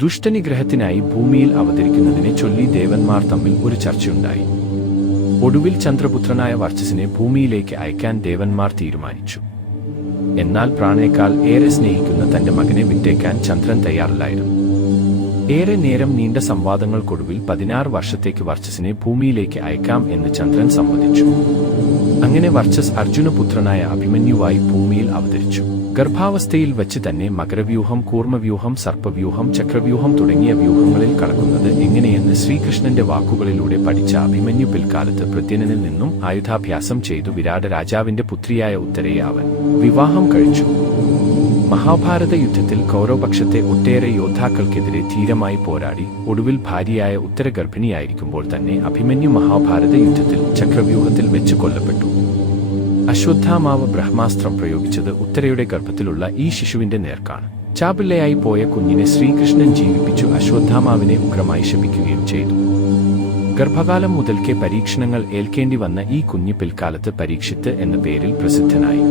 ദുഷ്ടനിഗ്രഹത്തിനായി ഭൂമിയിൽ അവതരിക്കുന്നതിനെ ചൊല്ലി ദേവന്മാർ തമ്മിൽ ഒരു ചർച്ചയുണ്ടായി. ഒടുവിൽ ചന്ദ്രപുത്രനായ വർച്ചസിനെ ഭൂമിയിലേക്ക് അയക്കാൻ ദേവന്മാർ തീരുമാനിച്ചു. എന്നാൽ പ്രാണേക്കാൾ ഏറെ സ്നേഹിക്കുന്ന തന്റെ മകനെ വിട്ടേക്കാൻ ചന്ദ്രൻ തയ്യാറില്ലായിരുന്നു. ഏറെ നേരം നീണ്ട സംവാദങ്ങൾക്കൊടുവിൽ 16 വർഷത്തേക്ക് വർച്ചസിനെ ഭൂമിയിലേക്ക് അയക്കാം എന്ന് ചന്ദ്രൻ സമ്മതിച്ചു. അങ്ങനെ വർച്ചസ് അർജുനപുത്രനായ അഭിമന്യുവായി ഭൂമിയിൽ അവതരിച്ചു. ഗർഭാവസ്ഥയിൽ വച്ച് തന്നെ മകരവ്യൂഹം, കൂർമ്മവ്യൂഹം, സർപ്പവ്യൂഹം, ചക്രവ്യൂഹം തുടങ്ങിയ വ്യൂഹങ്ങളിൽ കടക്കുന്നത് എങ്ങനെയെന്ന് ശ്രീകൃഷ്ണന്റെ വാക്കുകളിലൂടെ പഠിച്ച അഭിമന്യു പിൽക്കാലത്ത് പൃഥ്വിനിൽ നിന്നും ആയുധാഭ്യാസം ചെയ്തു വിരാട രാജാവിന്റെ പുത്രിയായ ഉത്തരയെ അവൻ വിവാഹം കഴിച്ചു. മഹാഭാരത യുദ്ധത്തിൽ കൗരവപക്ഷത്തെ ഒട്ടേറെ യോദ്ധാക്കൾക്കെതിരെ ധീരമായി പോരാടി ഒടുവിൽ ഭാര്യയായ ഉത്തര ഗർഭിണിയായിരിക്കുമ്പോൾ തന്നെ അഭിമന്യു മഹാഭാരത യുദ്ധത്തിൽ ചക്രവ്യൂഹത്തിൽ വെച്ച് കൊല്ലപ്പെട്ടു. അശ്വത്ഥാമാവ് ബ്രഹ്മാസ്ത്രം പ്രയോഗിച്ചത് ഉത്തരയുടെ ഗർഭത്തിലുള്ള ഈ ശിശുവിന്റെ നേർക്കാണ്. ചാപിള്ളയായി പോയ കുഞ്ഞിനെ ശ്രീകൃഷ്ണൻ ജീവിപ്പിച്ചു അശ്വത്ഥാമാവിനെ ഉഗ്രമായി ശപിക്കുകയും ചെയ്തു. ഗർഭകാലം മുതൽക്കേ പരീക്ഷണങ്ങൾ ഏൽക്കേണ്ടി വന്ന ഈ കുഞ്ഞ് പിൽക്കാലത്ത് പരീക്ഷിത്ത് എന്ന പേരിൽ പ്രസിദ്ധനായി.